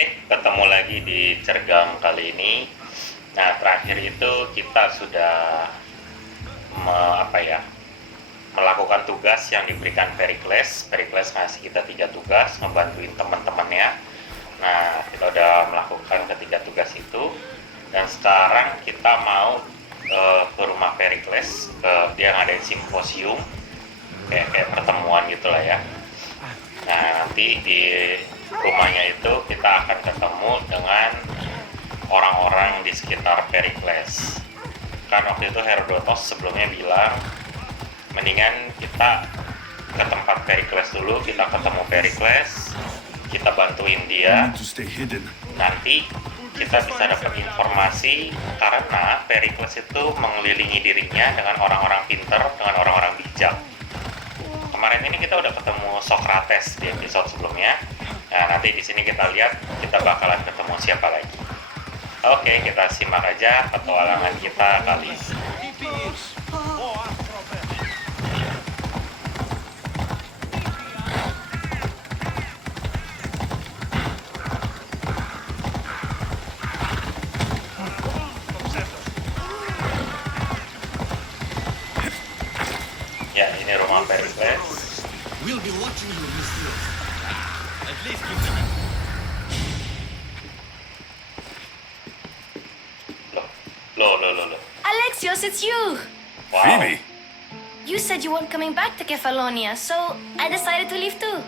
Oke, ketemu lagi di CERGAM kali ini. Nah, terakhir itu kita sudah melakukan tugas yang diberikan Perikles. Perikles ngasih kita 3 tugas, ngebantuin teman-temannya. Nah, kita udah melakukan ketiga tugas itu, dan sekarang kita mau ke rumah Perikles. Dia ngadain simposium, kayak pertemuan gitulah ya. Nah, nanti di rumahnya itu kita akan ketemu dengan orang-orang di sekitar Perikles. Kan waktu itu Herodotos sebelumnya bilang mendingan kita ke tempat Perikles dulu, kita ketemu Perikles, kita bantuin dia, nanti kita bisa dapat informasi karena Perikles itu mengelilingi dirinya dengan orang-orang pintar, dengan orang-orang bijak. Kemarin ini kita udah ketemu Sokrates di episode sebelumnya. Nah, nanti di sini kita lihat kita bakalan ketemu siapa lagi. Oke, kita simak aja petualangan kita kali ini. Ya, ini rumah Perikles. We'll be watching you, Mr. At least give them Loh. Alexios, it's you! Wow. Phoebe, You said you weren't coming back to Kefalonia, so I decided to leave too.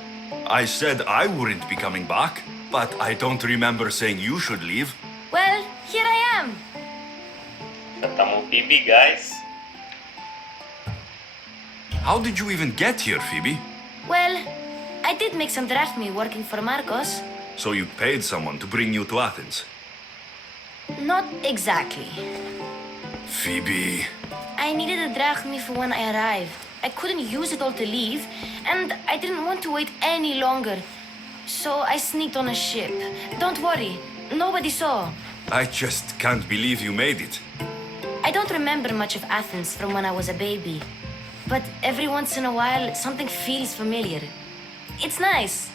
I said I wouldn't be coming back, but I don't remember saying you should leave. Well, here I am. Ketemu Phoebe, guys. How did you even get here, Phoebe? Well, I did make some drachmi working for Marcos. So you paid someone to bring you to Athens. Not exactly. Phoebe, I needed a drachmi for when I arrived. I couldn't use it all to leave, and I didn't want to wait any longer. So I sneaked on a ship. Don't worry, nobody saw. I just can't believe you made it. I don't remember much of Athens from when I was a baby. But every once in a while, something feels familiar. It's nice.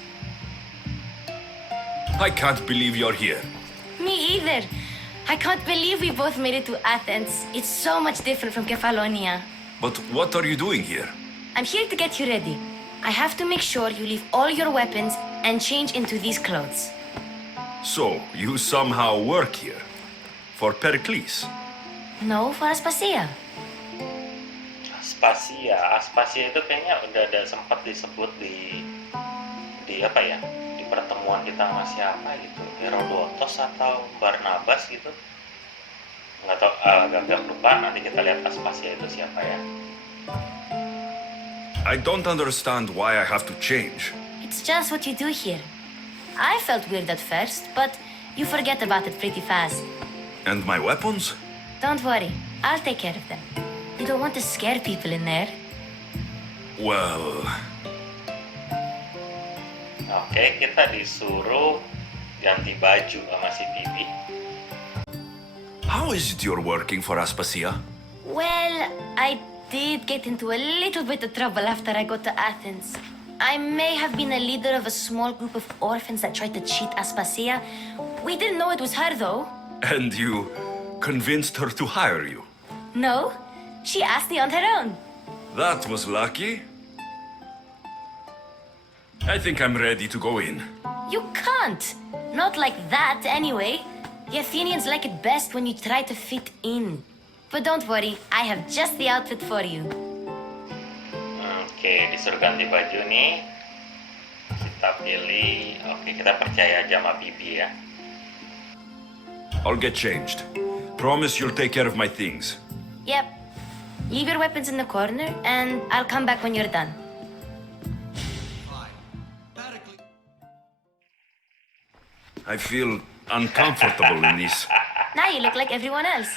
I can't believe you're here. Me either. I can't believe we both made it to Athens. It's so much different from Kefalonia. But what are you doing here? I'm here to get you ready. I have to make sure you leave all your weapons and change into these clothes. So, you somehow work here? For Perikles? No, for Aspasia. Aspasia itu kayaknya udah ada sempat disebut di pertemuan kita sama siapa gitu, Herodotos atau Barnabas gitu, nggak tahu, agak lupa. Nanti kita lihat Aspasia itu siapa ya. I don't understand why I have to change. It's just what you do here. I felt weird at first, but you forget about it pretty fast. And my weapons? Don't worry, I'll take care of them. You don't want to scare people in there. Well... Oke, kita disuruh ganti baju sama si Phoebe. How is it you're working for Aspasia? Well, I did get into a little bit of trouble after I got to Athens. I may have been a leader of a small group of orphans that tried to cheat Aspasia. We didn't know it was her, though. And you convinced her to hire you? No, she asked me on her own. That was lucky. I think I'm ready to go in. You can't. Not like that, anyway. The Athenians like it best when you try to fit in. But don't worry, I have just the outfit for you. Oke, disuruh ganti baju nih. Kita pilih. Oke, kita percaya aja sama Phoebe ya. I'll get changed. Promise you'll take care of my things. Yep. Leave your weapons in the corner, and I'll come back when you're done. I feel uncomfortable in this. Now you look like everyone else.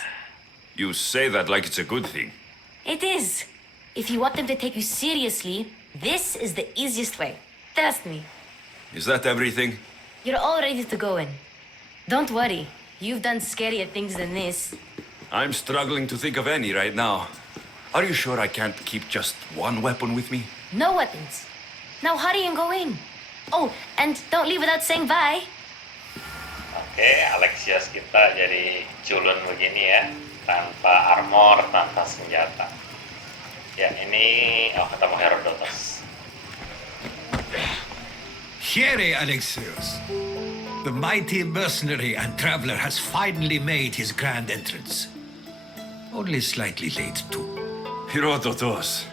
You say that like it's a good thing. It is. If you want them to take you seriously, this is the easiest way. Trust me. Is that everything? You're all ready to go in. Don't worry. You've done scarier things than this. I'm struggling to think of any right now. Are you sure I can't keep just one weapon with me? No weapons. Now hurry and go in. Oh, and don't leave without saying bye. Oke, Alexios kita jadi culun begini ya, tanpa armor, tanpa senjata. Ya, ini ketemu Herodotos. Here, Alexios. The mighty mercenary and traveler has finally made his grand entrance. Only slightly late, too. Herodotos.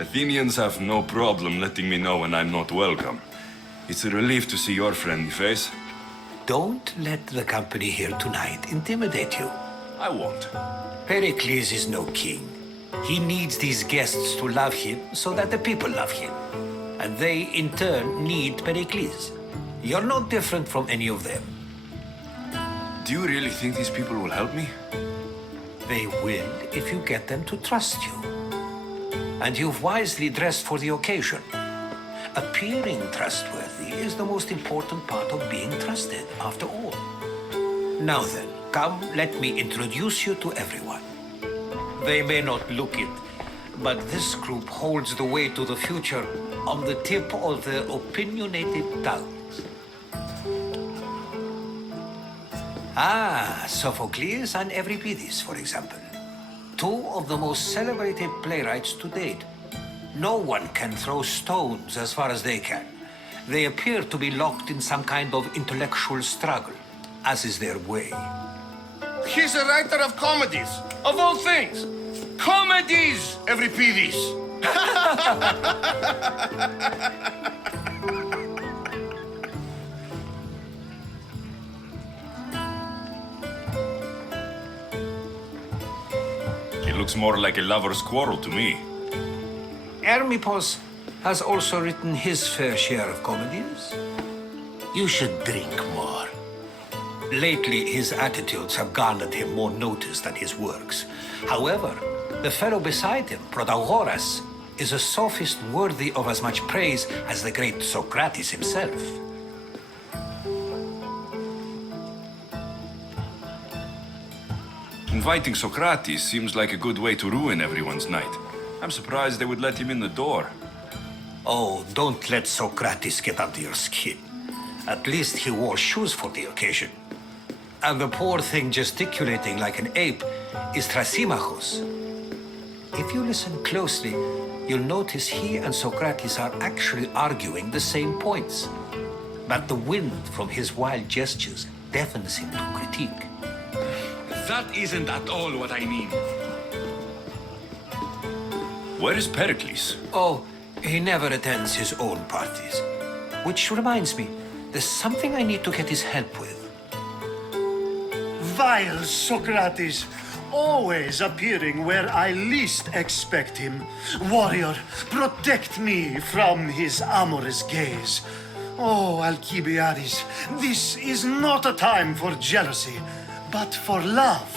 Athenians have no problem letting me know when I'm not welcome. It's a relief to see your friendly face. Don't let the company here tonight intimidate you. I won't. Perikles is no king. He needs these guests to love him so that the people love him. And they, in turn, need Perikles. You're no different from any of them. Do you really think these people will help me? They will if you get them to trust you. And you've wisely dressed for the occasion. Appearing trustworthy is the most important part of being trusted, after all. Now then, come, let me introduce you to everyone. They may not look it, but this group holds the way to the future on the tip of their opinionated tongues. Sophokles and Euripides, for example. Two of the most celebrated playwrights to date. No one can throw stones as far as they can. They appear to be locked in some kind of intellectual struggle, as is their way. He's a writer of comedies, of all things. Comedies, Euripides. It looks more like a lover's quarrel to me. Hermippos has also written his fair share of comedies. You should drink more. Lately, his attitudes have garnered him more notice than his works. However, the fellow beside him, Protagoras, is a sophist worthy of as much praise as the great Sokrates himself. Inviting Socrates seems like a good way to ruin everyone's night. I'm surprised they would let him in the door. Oh, don't let Socrates get under your skin. At least he wore shoes for the occasion. And the poor thing gesticulating like an ape is Thrasymachos. If you listen closely, you'll notice he and Socrates are actually arguing the same points. But the wind from his wild gestures deafens him to critique. That isn't at all what I mean. Where is Perikles? Oh, he never attends his own parties. Which reminds me, there's something I need to get his help with. Vile Socrates, always appearing where I least expect him. Warrior, protect me from his amorous gaze. Oh, Alkibiades, this is not a time for jealousy, but for love.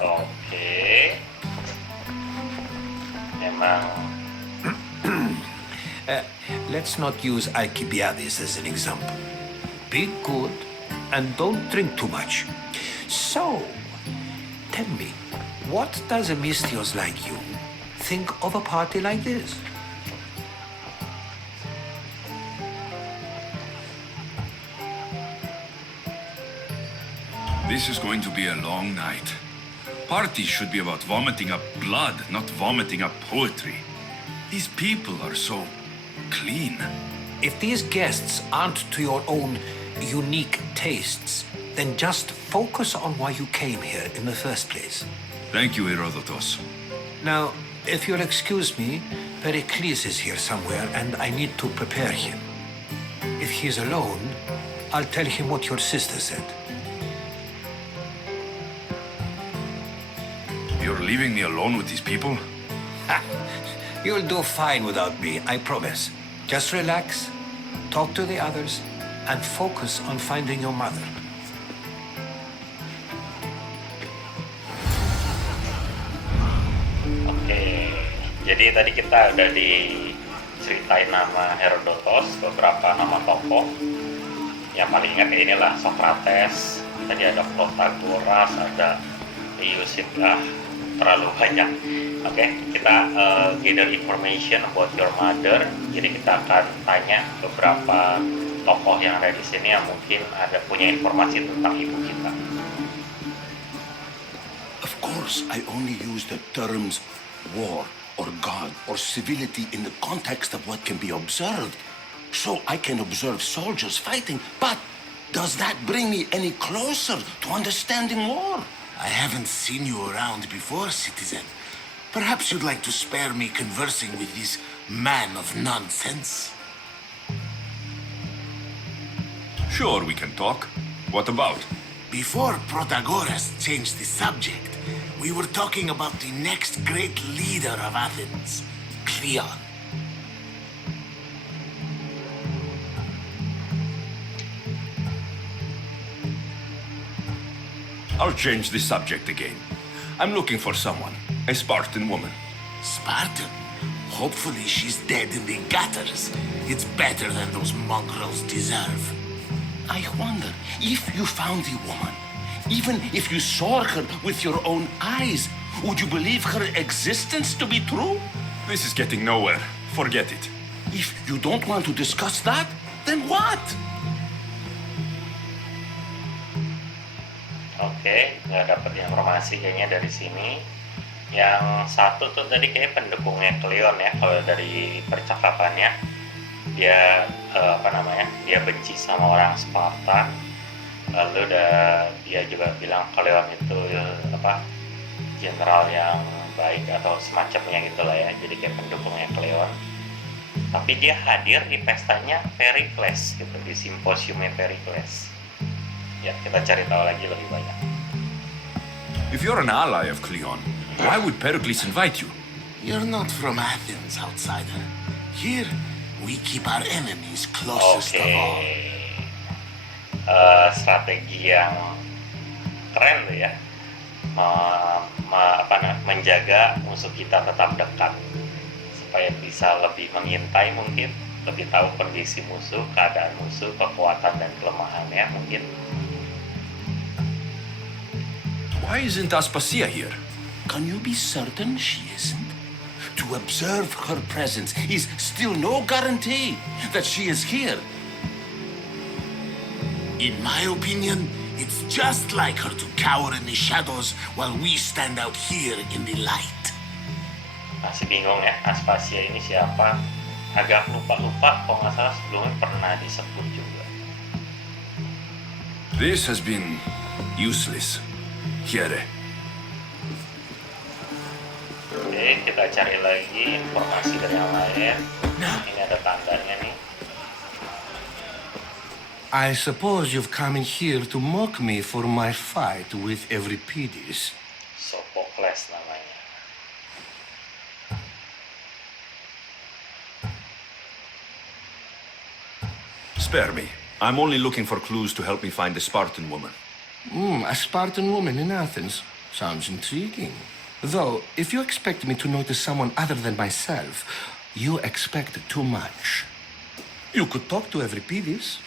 Oke. Memang Let's not use Alkibiades as an example. Be good and don't drink too much. So, tell me, what does a Mystios like you think of a party like this? This is going to be a long night. Parties should be about vomiting up blood, not vomiting up poetry. These people are so clean. If these guests aren't to your own unique tastes, then just focus on why you came here in the first place. Thank you, Herodotos. Now, if you'll excuse me, Perikles is here somewhere and I need to prepare him. If he's alone, I'll tell him what your sister said. You're leaving me alone with these people? You'll do fine without me, I promise. Just relax, talk to the others, and focus on finding your mother. oke. Jadi tadi kita udah diceritain nama Herodotos, beberapa nama tokoh. Yang paling ingat inilah Sokrates. Tadi ada Protagoras, ada terlalu banyak. Oke, kita gather information about your mother. Jadi kita akan tanya beberapa tokoh yang ada di sini yang mungkin ada punya informasi tentang ibu kita. Of course, I only use the terms war or God or civility in the context of what can be observed. So I can observe soldiers fighting, but does that bring me any closer to understanding war? I haven't seen you around before, citizen. Perhaps you'd like to spare me conversing with this man of nonsense? Sure, we can talk. What about? Before Protagoras changed the subject, we were talking about the next great leader of Athens, Cleon. I'll change the subject again. I'm looking for someone, a Spartan woman. Spartan? Hopefully she's dead in the gutters. It's better than those mongrels deserve. I wonder if you found the woman, even if you saw her with your own eyes, would you believe her existence to be true? This is getting nowhere. Forget it. If you don't want to discuss that, then what? Oke, nggak dapet informasi kayaknya dari sini. Yang satu tuh tadi kayak pendukungnya Cleon ya, kalau dari percakapannya. Dia dia benci sama orang Spartan. Lalu dia juga bilang Cleon itu jenderal yang baik atau semacamnya gitulah ya. Jadi kayak pendukungnya Cleon. Tapi dia hadir di pestanya Perikles gitu, di simposiumnya Perikles. Ya, kita cari tahu lagi lebih banyak. If you're an ally of Cleon, why would Perikles invite you? You're not from Athens, outsider. Here, we keep our enemies closest of all. Strategi yang keren tuh ya. Menjaga musuh kita tetap dekat supaya bisa lebih mengintai mungkin, lebih tahu kondisi musuh, keadaan musuh, kekuatan dan kelemahannya mungkin. Why isn't Aspasia here? Can you be certain she isn't? To observe her presence is still no guarantee that she is here. In my opinion, it's just like her to cower in the shadows while we stand out here in the light. Masih bingung ya, Aspasia ini siapa? Agak lupa-lupa, kalau nggak salah sebelumnya pernah disebut juga. This has been useless. Here. Oke, kita cari lagi informasi dari yang lain. Ini ada tandanya nih. I suppose you've come in here to mock me for my fight with Euripides. Sophokles namanya. Spare me. I'm only looking for clues to help me find a Spartan woman. A Spartan woman in Athens. Sounds intriguing. Though, if you expect me to notice someone other than myself, you expect too much. You could talk to Euripides.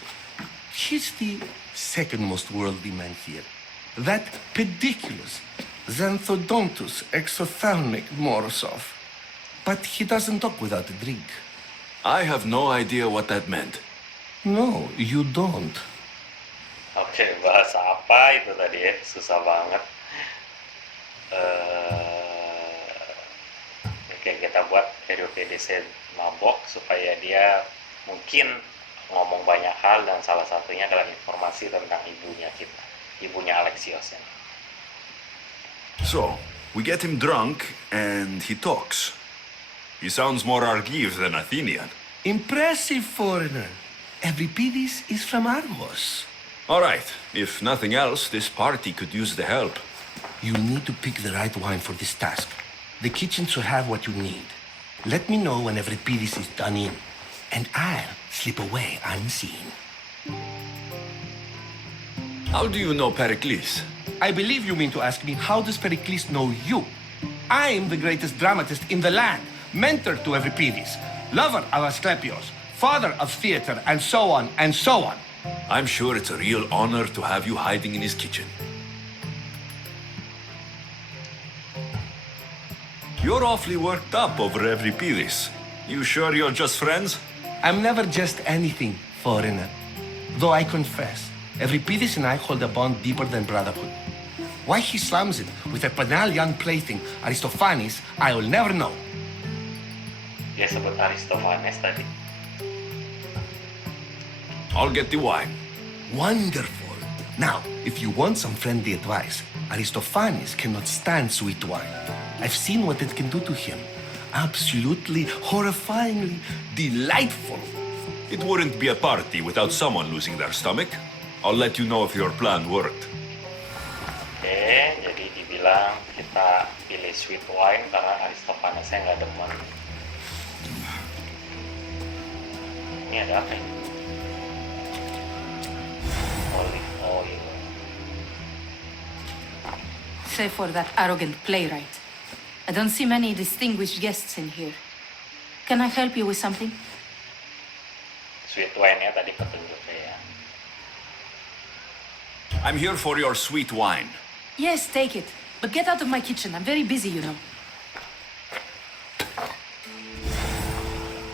He's the second most worldly man here. That pediculous, xanthodontus, exophthalmic Morosov. But he doesn't talk without a drink. I have no idea what that meant. No, you don't. Oke, bahasa apa itu tadi ya? Susah banget. Oke, kita buat Euripides mabok supaya dia mungkin ngomong banyak hal dan salah satunya adalah informasi tentang ibunya kita, ibunya Alexios ini. So, we get him drunk and he talks. He sounds more Argive than Athenian. Impressive foreigner. Euripides is from Argos. All right, if nothing else, this party could use the help. You need to pick the right wine for this task. The kitchen should have what you need. Let me know when Euripides is done in, and I'll slip away unseen. How do you know Perikles? I believe you mean to ask me, how does Pericles know you? I'm the greatest dramatist in the land, mentor to Euripides, lover of Asclepios, father of theater, and so on and so on. I'm sure it's a real honor to have you hiding in his kitchen. You're awfully worked up over Euripides. You sure you're just friends? I'm never just anything, foreigner. Though I confess, Euripides and I hold a bond deeper than brotherhood. Why he slams it with a banal young plaything, Aristophanes, I will never know. Dia sebut Aristophanes tadi. I'll get the wine. Wonderful. Now, if you want some friendly advice, Aristophanes cannot stand sweet wine. I've seen what it can do to him. Absolutely, horrifyingly delightful. It wouldn't be a party without someone losing their stomach. I'll let you know if your plan worked. Oke, jadi dibilang kita pilih sweet wine karena Aristophanesnya nggak demen. Ini ada apa ini? Olive oil. Save for that arrogant playwright. I don't see many distinguished guests in here. Can I help you with something? Sweet wine-nya tadi petunjuknya ya. I'm here for your sweet wine. Yes, take it. But get out of my kitchen. I'm very busy, you know.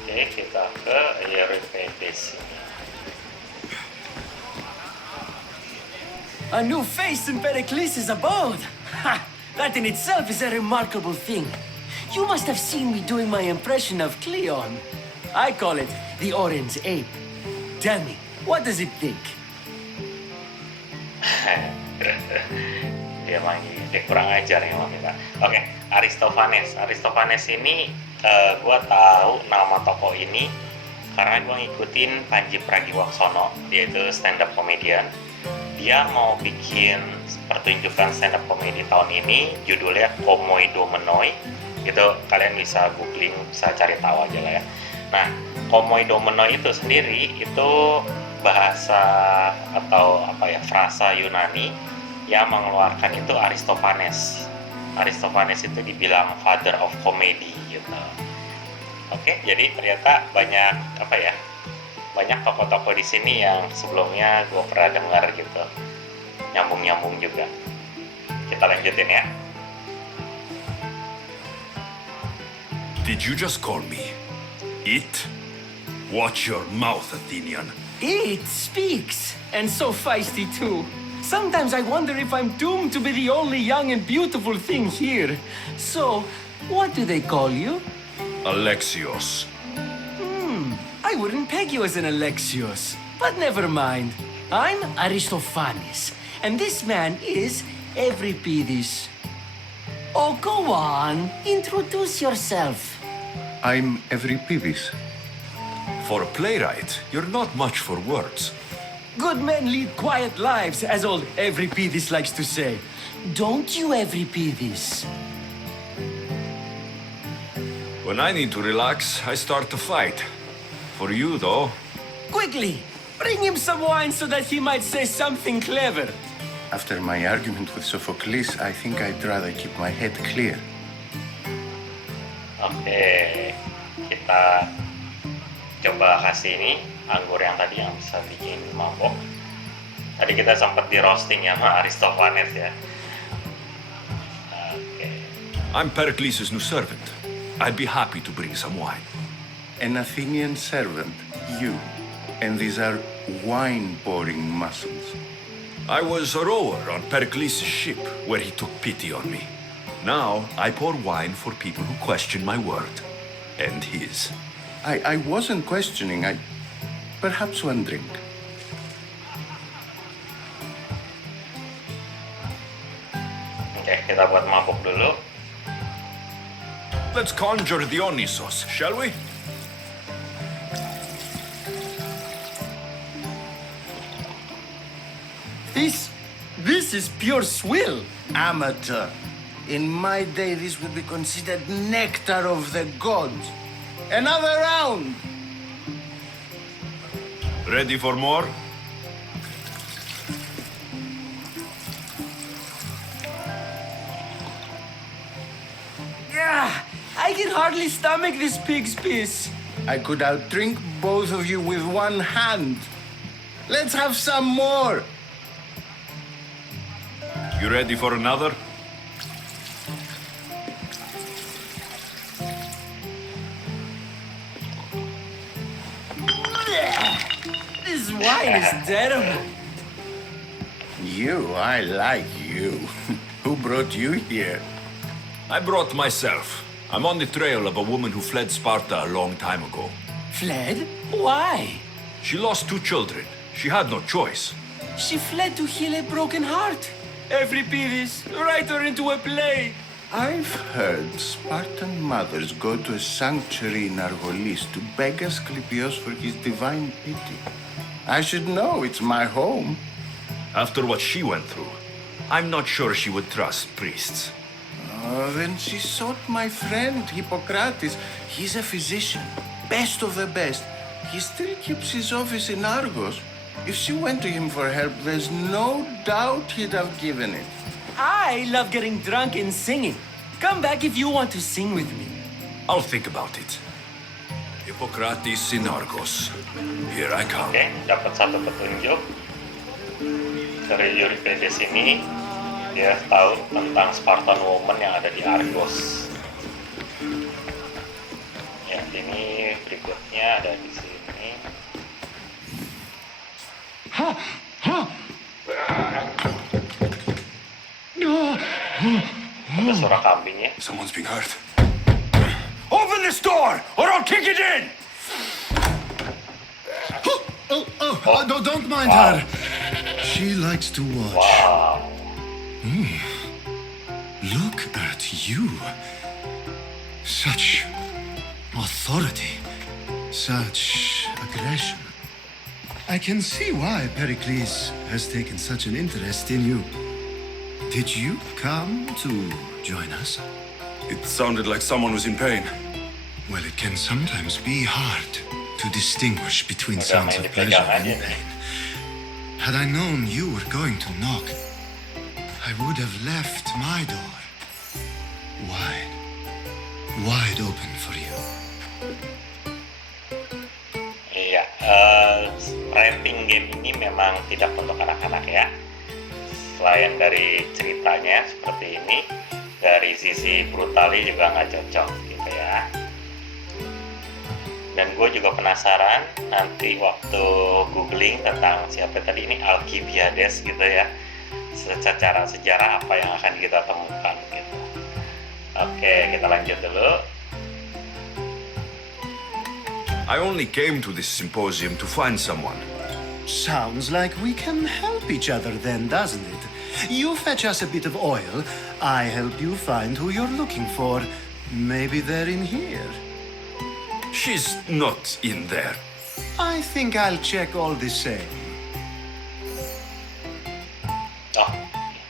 Oke, kita ke Euripides ini. A new face in Perikles' abode! Ha! That in itself is a remarkable thing. You must have seen me doing my impression of Cleon. I call it the Orange Ape. Tell me, what does it think? Dia kurang ajar ya Om kita. Oke, Aristophanes. Aristophanes ini gua tahu nama tokoh ini karena gua ngikutin Panji Pragiwaksono, dia itu stand up comedian. Dia mau bikin pertunjukan stand up comedy tahun ini, judulnya Komoi Domenoi. Itu kalian bisa googling, bisa cari tahu aja lah ya. Nah, Komoi Domenoi itu sendiri itu bahasa atau apa ya, frasa Yunani yang mengeluarkan itu Aristophanes. Aristophanes itu dibilang father of comedy gitu. Oke, jadi ternyata banyak apa ya? Banyak tokoh-tokoh di sini yang sebelumnya gue pernah dengar gitu. Nyambung-nyambung juga. Kita lanjutin ya. Did you just call me it? Watch your mouth, Athenian. It speaks, and so feisty too. Sometimes I wonder if I'm doomed to be the only young and beautiful thing here. So, what do they call you? Alexios. I wouldn't peg you as an Alexios, but never mind. I'm Aristophanes, and this man is Euripides. Oh, go on. Introduce yourself. I'm Euripides. For a playwright, you're not much for words. Good men lead quiet lives, as old Euripides likes to say. Don't you, Euripides? When I need to relax, I start to fight. For you, though, Quickly, bring him some wine so that he might say something clever. After my argument with Sophokles, I think I'd rather keep my head clear. Oke, kita coba kasih ini anggur yang tadi yang bisa bikin mabok. Tadi kita sempat di roasting ya sama Aristophanes ya. Oke. I'm Perikles' new servant. I'd be happy to bring some wine. An Athenian servant, you, and these are wine-pouring muscles. I was a rower on Perikles' ship where he took pity on me. Now I pour wine for people who question my word and his. I wasn't questioning. Perhaps one drink. Oke, kita buat mabok dulu. Let's conjure Dionysos, shall we? This is pure swill. Amateur. In my day, this would be considered nectar of the gods. Another round! Ready for more? Yeah, I can hardly stomach this pig's piss. I could outdrink both of you with one hand. Let's have some more. You ready for another? wine is terrible. You, I like you. Who brought you here? I brought myself. I'm on the trail of a woman who fled Sparta a long time ago. Fled? Why? She lost 2 children. She had no choice. She fled to heal a broken heart. Euripides, write her into a play. I've heard Spartan mothers go to a sanctuary in Argolis to beg Asclepios for his divine pity. I should know, it's my home. After what she went through, I'm not sure she would trust priests. Oh, then she sought my friend Hippocrates. He's a physician, best of the best. He still keeps his office in Argos. If she went to him for help, there's no doubt he'd have given it. I love getting drunk and singing. Come back if you want to sing with me. I'll think about it. Hippocrates in Argos. Here I come. Oke, dapat satu petunjuk dari Euripides ini. Dia tahu tentang Spartan woman yang ada di Argos. Ya, ini berikutnya ada di sini. Ada suara kambing ya. Someone's being hurt. Open this door, or I'll kick it in! Don't mind her. She likes to watch. Wow. Look at you. Such authority. Such aggression. I can see why Perikles has taken such an interest in you. Did you come to join us? It sounded like someone was in pain. Well, it can sometimes be hard to distinguish between Udah sounds main of di pleasure pegang and aja nih. pain. Had I known you were going to knock, I would have left my door wide open for you. Iya, rating game ini memang tidak untuk anak-anak ya. Selain dari ceritanya seperti ini, dari sisi brutali juga nggak cocok gitu ya. Dan gue juga penasaran nanti waktu googling tentang siapa tadi ini Alkibiades gitu ya, secara sejarah apa yang akan kita temukan gitu. Oke, kita lanjut dulu. I only came to this symposium to find someone. Sounds like we can help each other then, doesn't it? You fetch us a bit of oil, I help you find who you're looking for. Maybe they're in here. She's not in there. I think I'll check all the same. Oh,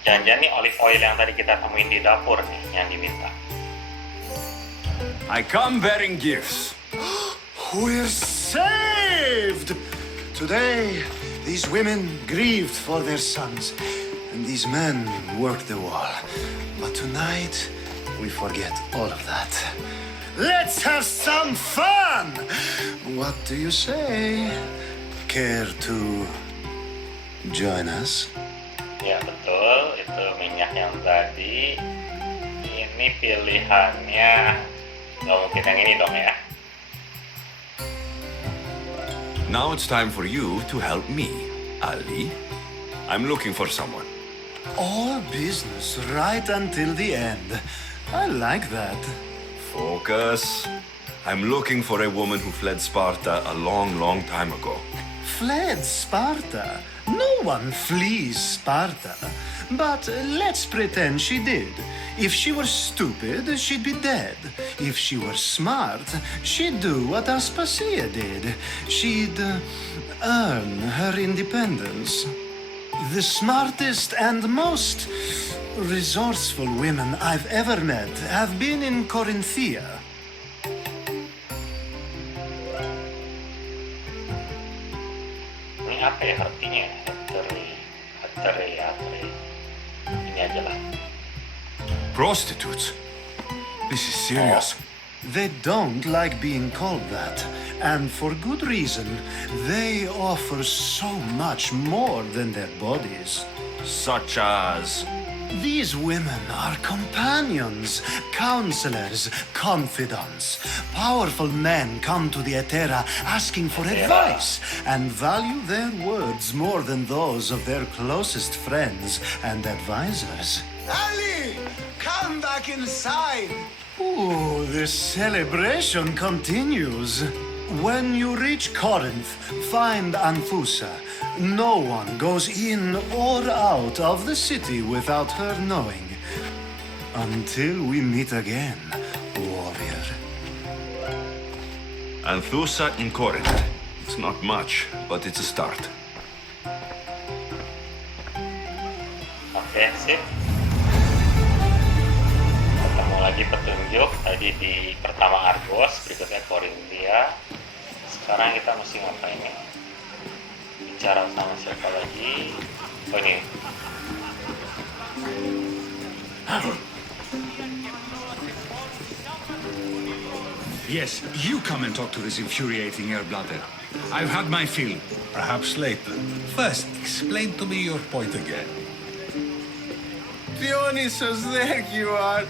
jangan-jangan nih olive oil yang tadi kita temuin di dapur nih yang diminta. I come bearing gifts. We're saved! Today, these women grieved for their sons, and these men worked the wall. But tonight, we forget all of that. Let's have some fun! What do you say? Care to join us? Ya betul, itu minyak yang tadi. Ini pilihannya nggak mungkin yang ini dong ya. Now it's time for you to help me, Ali. I'm looking for someone. All business right until the end. I like that. Focus. I'm looking for a woman who fled Sparta a long, long time ago. Fled Sparta? No one flees Sparta. But let's pretend she did. If she were stupid, she'd be dead. If she were smart, she'd do what Aspasia did. She'd earn her independence. The smartest and most resourceful women I've ever met have been in Corinthia. Ini apa ya artinya? Hateri. Ini aja lah. Prostitutes? This is serious. They don't like being called that, and for good reason. They offer so much more than their bodies. Such as... These women are companions, counselors, confidants. Powerful men come to the Etera asking for advice and value their words more than those of their closest friends and advisors. Ali, come back inside. Ooh, the celebration continues. When you reach Corinth, find Anfusa. No one goes in or out of the city without her knowing. Until we meet again, warrior. Anthusa in Corinth. It's not much, but it's a start. Oke, sip. Ketemu lagi petunjuk tadi di pertama Argos, berikutnya Korintia. Sekarang kita mesti ngapain nih? Bicara sama siapa lagi? Oh ini. Yes, you come and talk to this infuriating air-bladder. I've had my fill. Perhaps later. First, explain to me your point again. Dionysus, there you are.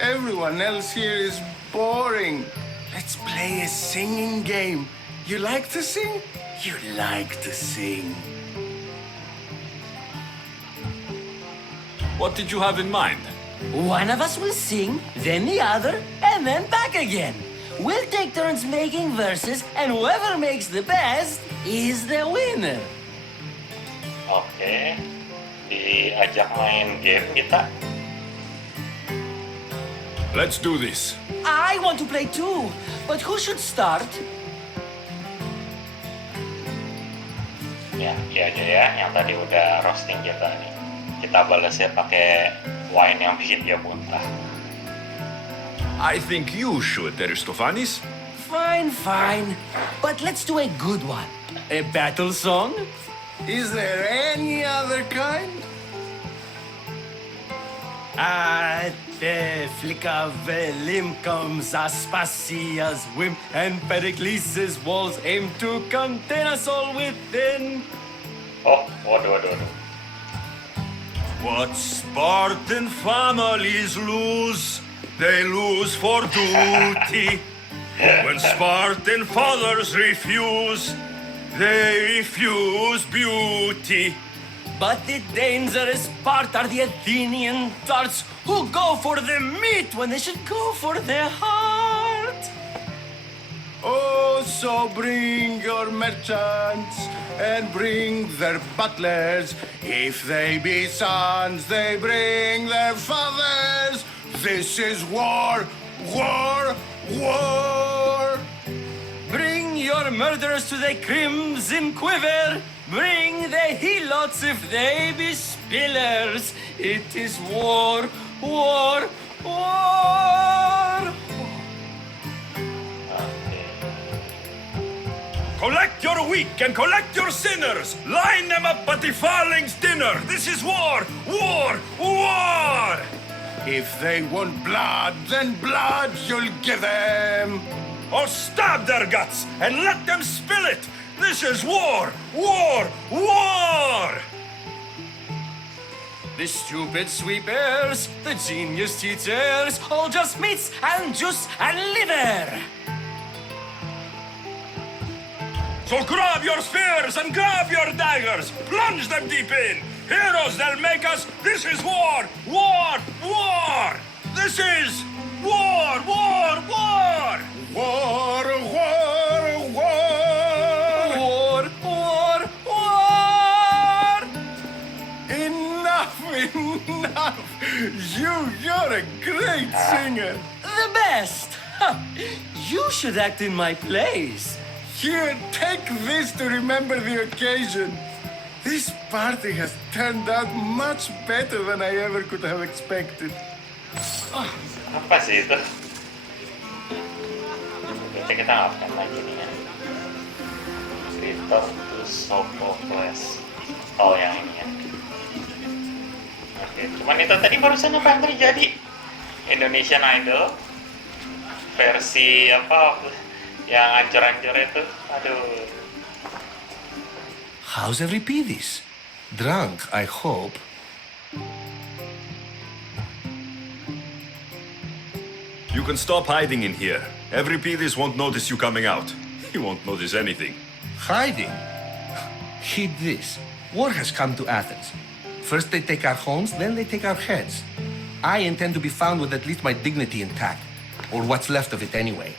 Everyone else here is boring. Let's play a singing game. You like to sing? You like to sing. What did you have in mind? One of us will sing, then the other, and then back again. We'll take turns making verses, and whoever makes the best is the winner. Oke. Diajak main game kita. Let's do this. I want to play too, but who should start? Ya, iya aja ya, yang tadi udah roasting kita nih. Kita balasnya pakai wine yang bikin dia muntah. I think you should, Aristophanes. Fine, fine. But let's do a good one. A battle song? Is there any other kind? At the flick of a limb comes Aspasia's whim, and Perikles' walls aim to contain us all within. Oh, waduh. What Spartan families lose, they lose for duty. When Spartan fathers refuse, they refuse beauty. But the dangerous part are the Athenian tarts who go for the meat when they should go for the heart. Oh, so bring your merchants and bring their butlers. If they be sons, they bring their fathers. This is war, war, war. Bring your murderers to the crimson quiver. Bring the helots if they be spillers. It is war, war, war. Collect your weak and collect your sinners. Line them up at the Farling's dinner. This is war, war, war. If they want blood, then blood you'll give them. Or stab their guts and let them spill it. This is war, war, war. The stupid sweepers, the genius teachers, all just meats and juice and liver. So grab your spears and grab your daggers. Plunge them deep in. Heroes, they'll make us. This is war, war, war. This is war, war, war. War, war, war. War, war, war. Enough, enough. You're a great singer. The best. Ha. You should act in my plays. Here, take this to remember the occasion. This party has turned out much better than I ever could have expected. Apa sih itu? Berarti kita ngapain lagi nih ya? Return to Sophokles. Oh yang ini ya. Oke, cuman itu tadi barusan apa yang terjadi? Indonesian Idol versi apa? Yang ancur-ancur itu, aduh. How's Euripides? Drunk, I hope. You can stop hiding in here. Euripides won't notice you coming out. He won't notice anything. Hiding? Heed this. War has come to Athens. First they take our homes, then they take our heads. I intend to be found with at least my dignity intact, or what's left of it anyway.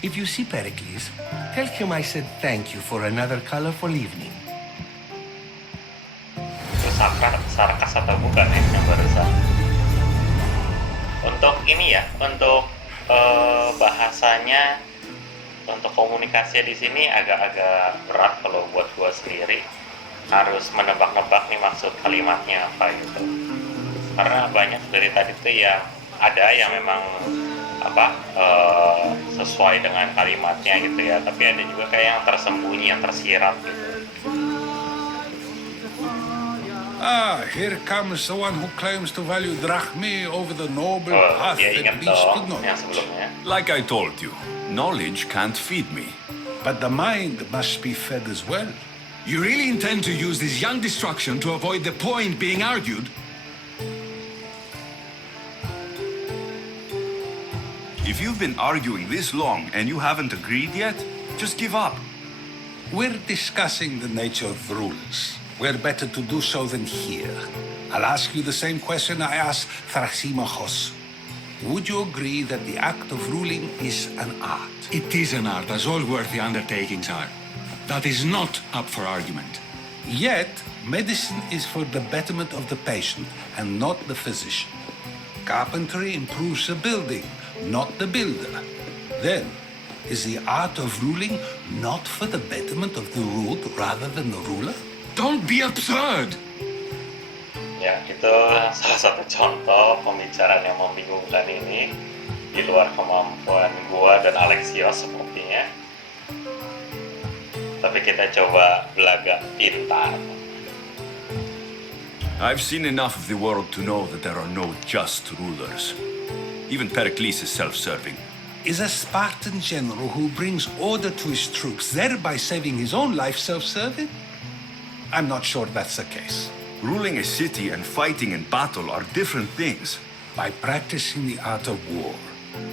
If you see Perikles, tell him I said thank you for another colorful evening. Itu sarkas atau bukan ya yang barusan? Untuk ini ya, untuk bahasanya, untuk komunikasi di sini agak-agak berat kalau buat gua sendiri. Harus menebak-nebak nih maksud kalimatnya apa gitu. Karena banyak dari tadi tuh yang ada yang memang sesuai dengan kalimatnya gitu ya, tapi ada juga kayak yang tersembunyi, yang tersirat gitu. Ah, here comes the one who claims to value drachmae over the noble path Dia that ingat leads to dong yang knowledge. sebelumnya. Like I told you, knowledge can't feed me. But the mind must be fed as well. You really intend to use this young destruction to avoid the point being argued? If you've been arguing this long and you haven't agreed yet, just give up. We're discussing the nature of rules. We're better to do so than here. I'll ask you the same question I asked Thrasymachos. Would you agree that the act of ruling is an art? It is an art, as all worthy undertakings are. That is not up for argument. Yet, medicine is for the betterment of the patient and not the physician. Carpentry improves the building, not the builder. Then, is the art of ruling not for the betterment of the ruled rather than the ruler? Don't be absurd! Ya, itu salah satu contoh pembicaraan yang membingungkan ini di luar kemampuan gua dan Alexios sepertinya. Tapi kita coba belaga pintar. I've seen enough of the world to know that there are no just rulers. Even Perikles is self-serving. Is a Spartan general who brings order to his troops, thereby saving his own life, self-serving? I'm not sure that's the case. Ruling a city and fighting in battle are different things. By practicing the art of war,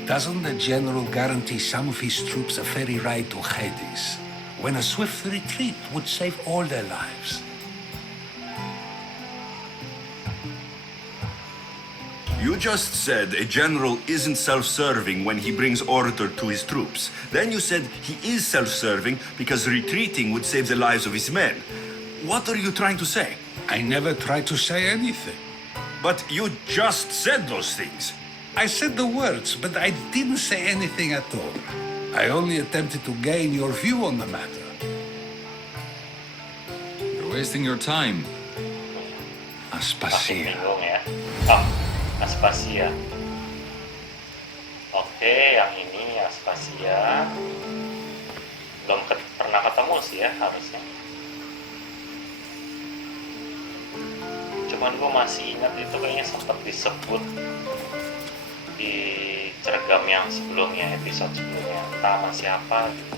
doesn't the general guarantee some of his troops a ferry ride to Hades, when a swift retreat would save all their lives? You just said a general isn't self-serving when he brings order to his troops. Then you said he is self-serving because retreating would save the lives of his men. What are you trying to say? I never tried to say anything. But you just said those things. I said the words, but I didn't say anything at all. I only attempted to gain your view on the matter. You're wasting your time. Masih Aspasia. bingung ya. Aspasia. Oke, yang ini Aspasia. Belum pernah ketemu sih ya harusnya. Cuman gue masih ingat itu kayaknya sempat disebut di CERGAM yang sebelumnya, episode sebelumnya, entah sama siapa gitu.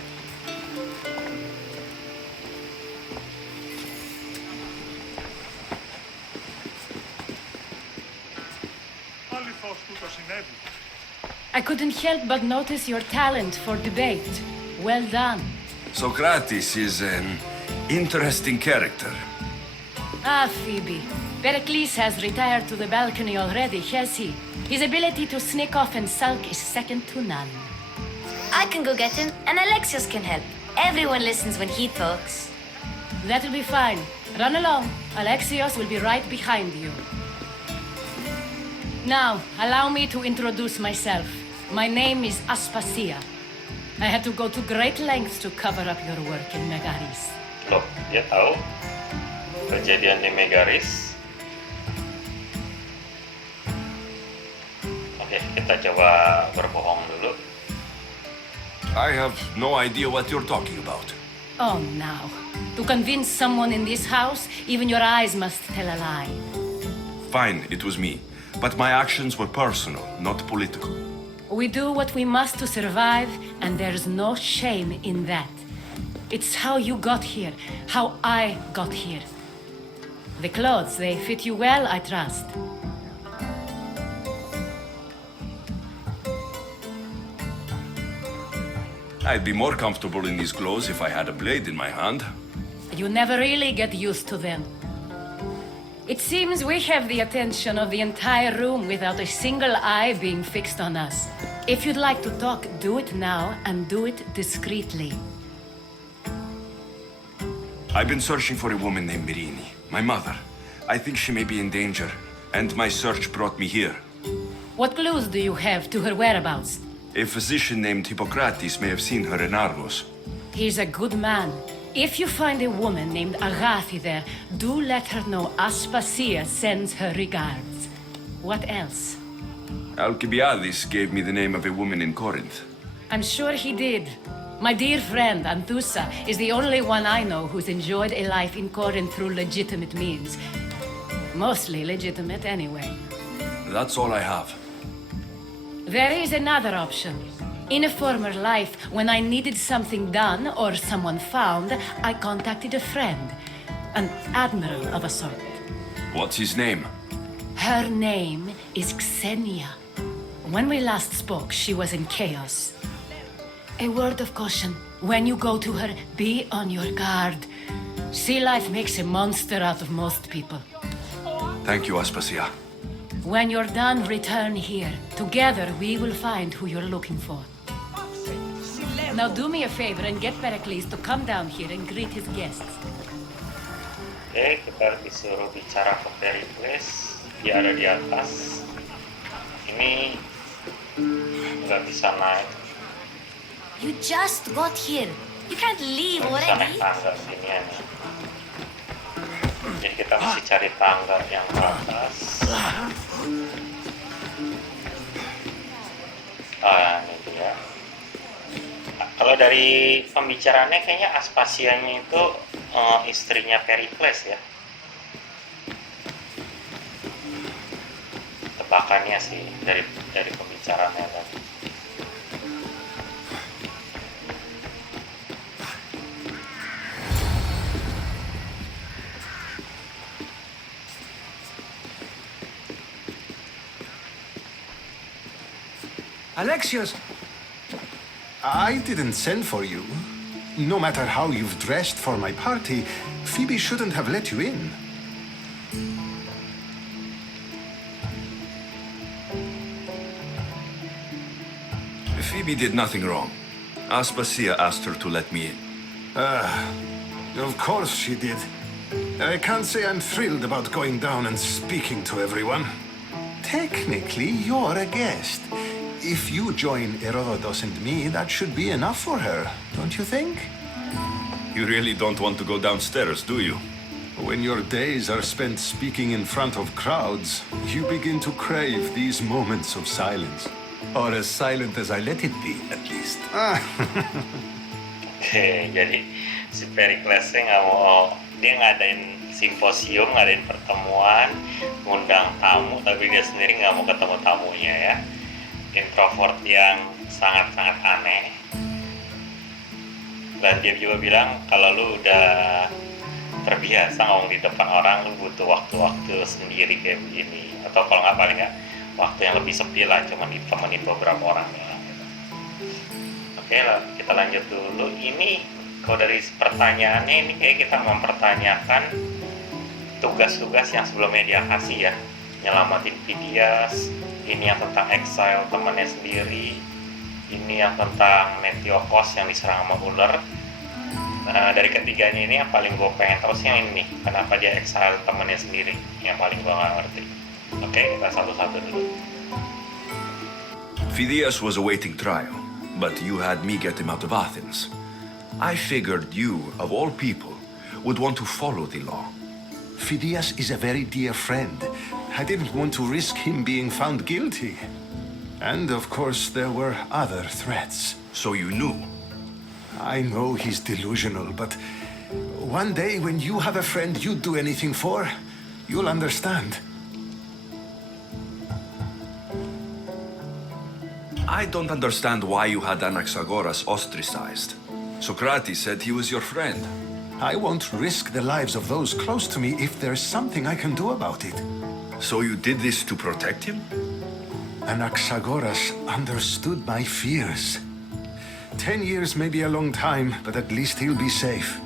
I couldn't help but notice your talent for debate. Well done. Sokrates is an interesting character. Ah, Phoebe. Pericles has retired to the balcony already, has he? His ability to sneak off and sulk is second to none. I can go get him, and Alexios can help. Everyone listens when he talks. That'll be fine. Run along. Alexios will be right behind you. Now, allow me to introduce myself. My name is Aspasia. I had to go to great lengths to cover up your work in Megaris. Loh, dia tahu kejadian di Megaris. Oke, kita coba berbohong dulu. I have no idea what you're talking about. Oh, now. To convince someone in this house, even your eyes must tell a lie. Fine, it was me. But my actions were personal, not political. We do what we must to survive, and there's no shame in that. It's how you got here, how I got here. The clothes, they fit you well, I trust. I'd be more comfortable in these clothes if I had a blade in my hand. You never really get used to them. It seems we have the attention of the entire room without a single eye being fixed on us. If you'd like to talk, do it now, and do it discreetly. I've been searching for a woman named Mirini, my mother. I think she may be in danger, and my search brought me here. What clues do you have to her whereabouts? A physician named Hippocrates may have seen her in Argos. He's a good man. If you find a woman named Agathi there, do let her know Aspasia sends her regards. What else? Alkibiades gave me the name of a woman in Corinth. I'm sure he did. My dear friend, Anthusa, is the only one I know who's enjoyed a life in Corinth through legitimate means. Mostly legitimate, anyway. That's all I have. There is another option. In a former life, when I needed something done or someone found, I contacted a friend. An admiral of a sort. What's his name? Her name is Xenia. When we last spoke, she was in chaos. A word of caution. When you go to her, be on your guard. Sea life makes a monster out of most people. Thank you, Aspasia. When you're done, return here. Together, we will find who you're looking for. Now do me a favor and get Perikles to come down here and greet his guests. Oke, kita disuruh bicara ke Perikles. Dia ada di atas. Ini nggak bisa naik. You just got here. You can't leave Nggak bisa naik already. tangga sini ya. Jadi kita mesti cari tangga yang ke atas. Ini dia. Kalau dari pembicaraannya kayaknya Aspasianya itu istrinya Perikles ya. Tebakannya sih dari pembicaraannya kan. Alexios! I didn't send for you. No matter how you've dressed for my party, Phoebe shouldn't have let you in. Phoebe did nothing wrong. Aspasia asked her to let me in. Of course she did. I can't say I'm thrilled about going down and speaking to everyone. Technically, you're a guest. If you join Herodotos and me, that should be enough for her, don't you think? You really don't want to go downstairs, do you? When your days are spent speaking in front of crowds, you begin to crave these moments of silence. Or as silent as I let it be, at least. Oke, jadi si Periklesnya nggak mau, dia ngadain simposium, ngadain pertemuan, ngundang tamu, tapi dia sendiri nggak mau ketemu tamunya ya. Introvert yang sangat-sangat aneh. Dan dia juga bilang kalau lu udah terbiasa ngomong di depan orang, lu butuh waktu-waktu sendiri kayak begini, atau kalau nggak paling nggak waktu yang lebih sepi lah, cuma ditemenin beberapa orang ya. Oke lah, kita lanjut dulu. Ini kalau dari pertanyaannya ini kayak kita mempertanyakan tugas-tugas yang sebelumnya dia kasih ya, nyelamatin Phidias, ini yang tentang exile temannya sendiri, ini yang tentang Meteokos yang diserang sama ular. Nah, dari ketiganya ini yang paling gue pengen tahu sih yang ini, kenapa dia exile temannya sendiri, yang paling gue nggak ngerti. Oke, kita satu-satu dulu. Phidias was awaiting trial, but you had me get him out of Athens. I figured you, of all people, would want to follow the law. Phidias is a very dear friend. I didn't want to risk him being found guilty. And of course, there were other threats. So you knew? I know he's delusional, but one day when you have a friend you'd do anything for, you'll understand. I don't understand why you had Anaxagoras ostracized. Socrates said he was your friend. I won't risk the lives of those close to me if there's something I can do about it. So you did this to protect him? Anaxagoras understood my fears. 10 years may be a long time, but at least he'll be safe.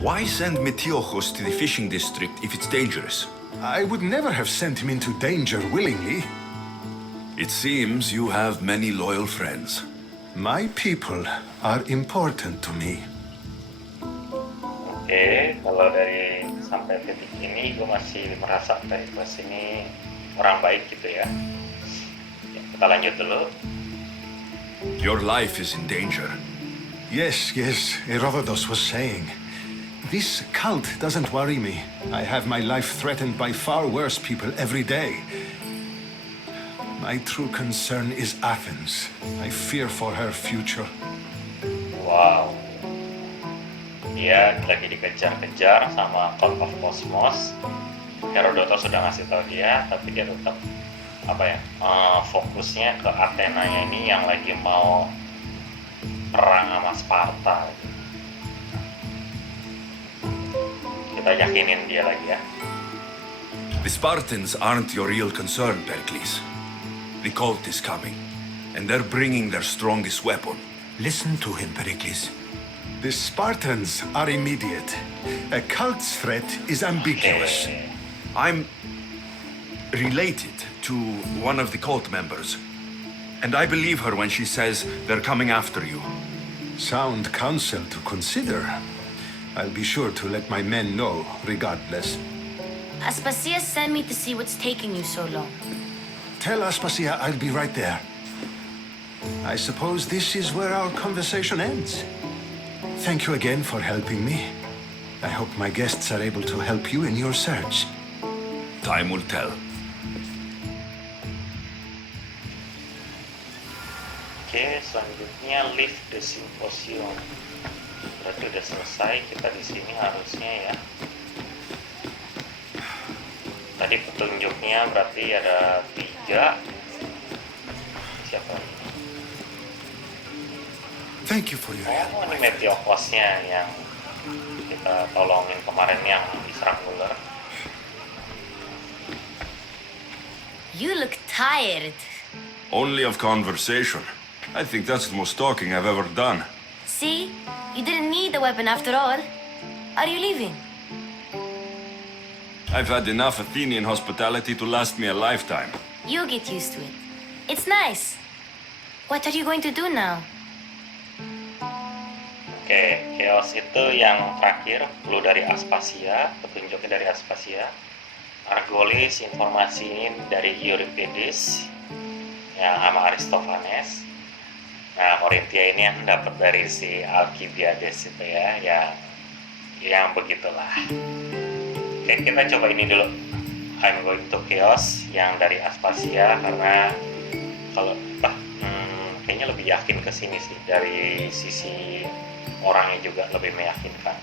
Why send Metiochos to the fishing district if it's dangerous? I would never have sent him into danger willingly. It seems you have many loyal friends. My people are important to me. Oke, kalau dari sampai titik ini gue masih merasa Perikles ini orang baik gitu ya. Kita lanjut dulu. Your life is in danger. Yes, Herodotos was saying. This cult doesn't worry me. I have my life threatened by far worse people every day. My true concern is Athens. I fear for her future. Wow. Dia lagi dikejar-kejar sama Cult of Cosmos. Herodotos sudah ngasih tahu dia, tapi dia tetap fokusnya ke Athenanya ini yang lagi mau perang sama Sparta. Kita yakinin dia lagi ya. The Spartans aren't your real concern, Perikles. The cult is coming, and they're bringing their strongest weapon. Listen to him, Perikles. The Spartans are immediate. A cult's threat is ambiguous. I'm related to one of the cult members, and I believe her when she says they're coming after you. Sound counsel to consider. I'll be sure to let my men know, regardless. Aspasia sent me to see what's taking you so long. Tell Aspasia I'll be right there. I suppose this is where our conversation ends. Thank you again for helping me. I hope my guests are able to help you in your search. Time will tell. Oke, selanjutnya leave the symposium. Berarti udah selesai, kita di sini harusnya ya. Tadi petunjuknya berarti ada 3. Siapa ini? Thank you for your help. Oh, ini Metiochosnya yang kita tolongin kemarin yang diserang ular. You look tired. Only of conversation. I think that's the most talking I've ever done. See? You didn't need the weapon after all. Are you leaving? I've had enough Athenian hospitality to last me a lifetime. You get used to it. It's nice. What are you going to do now? Oke, chaos itu yang terakhir, clue dari Aspasia, petunjuknya dari Aspasia. Argolis informasiin dari Euripides, yang sama Aristophanes. Nah, Corinthia ini yang dapat dari si Alkibiades itu ya, yang begitulah. Oke, kita coba ini dulu. I'm going to chaos yang dari Aspasia karena kalau kayaknya lebih yakin ke sini sih, dari sisi orangnya juga lebih meyakinkan.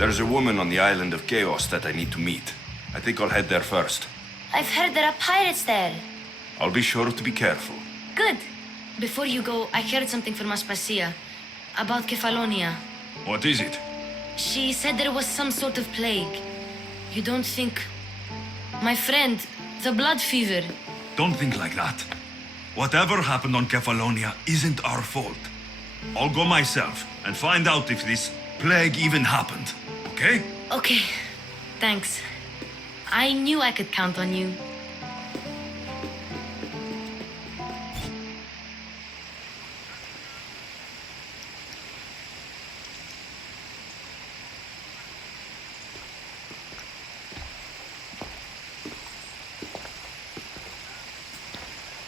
There's a woman on the island of Chaos that I need to meet. I think I'll head there first. I've heard there are pirates there. I'll be sure to be careful. Good. Before you go, I heard something from Aspasia about Kefalonia. What is it? She said there was some sort of plague. You don't think... My friend, the blood fever. Don't think like that. Whatever happened on Kefalonia isn't our fault. I'll go myself and find out if this plague even happened, okay? Okay, thanks. I knew I could count on you.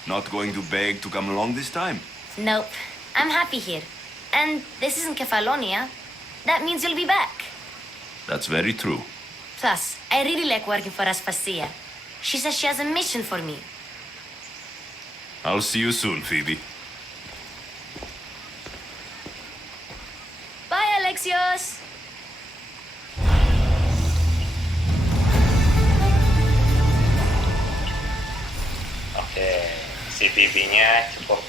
Not going to beg to come along this time? Nope. I'm happy here. And this isn't Kefalonia. That means you'll be back. That's very true. Plus, I really like working for Aspasia. She says she has a mission for me. I'll see you soon, Phoebe. Bye, Alexios! Oke, si Phoebe-nya cukup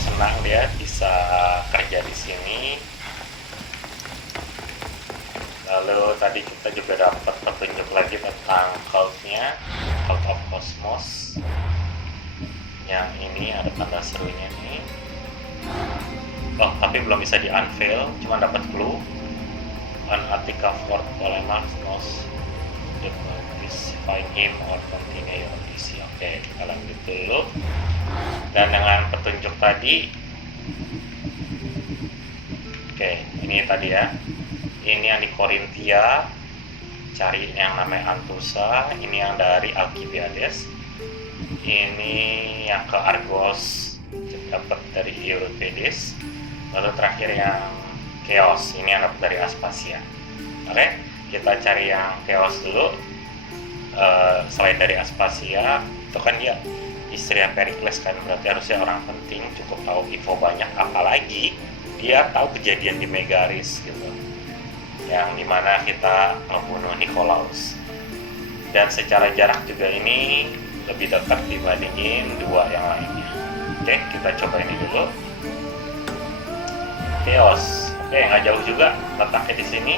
senang dia bisa kerja di sini. Lalu tadi kita juga dapat petunjuk lagi tentang cult-nya. Kosmos. Yang ini ada tanda serunya nih. Oh, tapi belum bisa di unveil, cuma dapat clue. An Attica Fort Polemarch knows the please find him or continue your Odyssey. Oke, kita lanjut dulu. Dan dengan petunjuk tadi, oke, ini tadi ya. Ini yang di Korintia, cari yang namanya Antusa. Ini yang dari Alkibiades. Ini yang ke Argos, dapat dari Euripides. Lalu terakhir yang Chaos, ini yang dapat dari Aspasia. Oke, kita cari yang Chaos dulu. Selain dari Aspasia, itu kan dia istri Perikles kan, berarti harusnya orang penting, cukup tahu info banyak, apalagi dia tahu kejadian di Megaris gitu, yang dimana kita membunuh Nikolaus. Dan secara jarak juga ini lebih dekat dibandingin dua yang lainnya. Oke, kita coba ini dulu. Chaos, oke, nggak jauh juga letaknya di sini.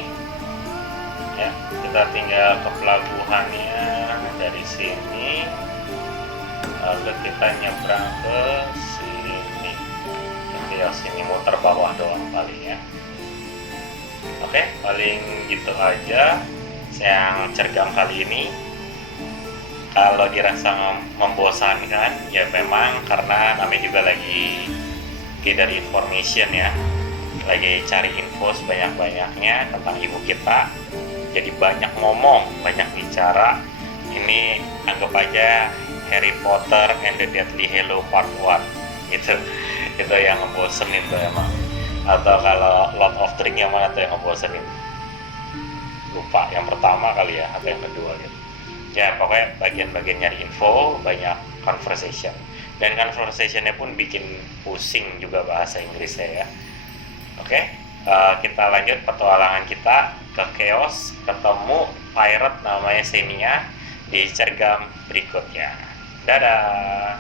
Ya, kita tinggal ke pelabuhannya dari sini. Lalu kita nyebrang ke sini. Chaos ini muter bawah doang paling ya. Oke, paling gitu aja yang CERGAM kali ini. Kalau dirasa membosankan, ya memang karena namanya juga lagi gather information ya, lagi cari info sebanyak-banyaknya tentang ibu kita. Jadi banyak ngomong, banyak bicara. Ini anggap aja Harry Potter and the Deathly Hallows Part 1 gitu. Itu yang ngebosenin tuh emang. Atau kalau Lord of the Rings yang mana tuh yang ngebosenin? Lupa, yang pertama kali ya, atau yang kedua gitu. Ya pokoknya bagian-bagian nyari info, banyak conversation. Dan conversationnya pun bikin pusing juga bahasa Inggrisnya ya. Oke, kita lanjut petualangan kita ke Chaos, ketemu pirate namanya Xenia di CERGAM berikutnya. Dadah!